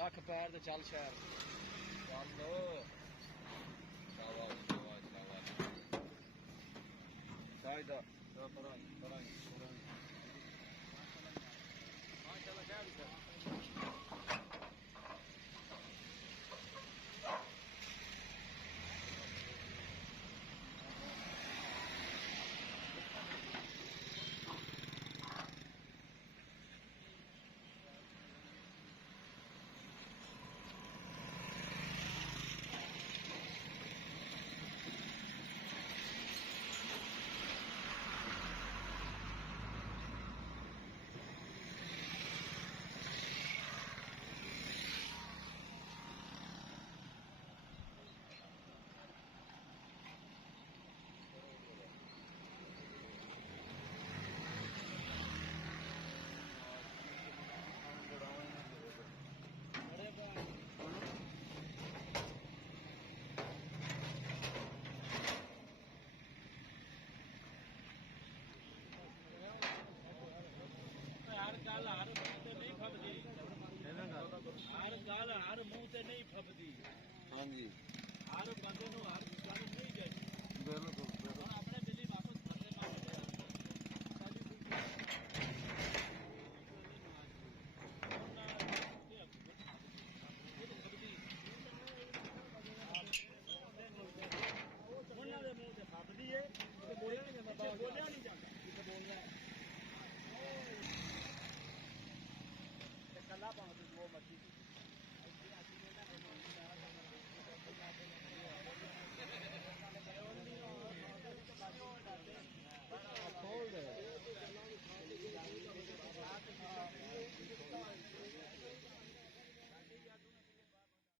रख पैर ते चल शहर चल लो शाबाश शाबाश शाबाश शायद हर गल हर मुंह ते नहीं फबदी हर गल हर मुंह ते नहीं फबदी हाँ जी हर बंदे नूं हर गल नहीं चाहिए बिल्कुल अपने बिल्ली वापस फड़ने मुंह ते फबदी है बोलिया नहीं जाता बोलिया नहीं जाता जिसे बोलना कला पाँच वो मछली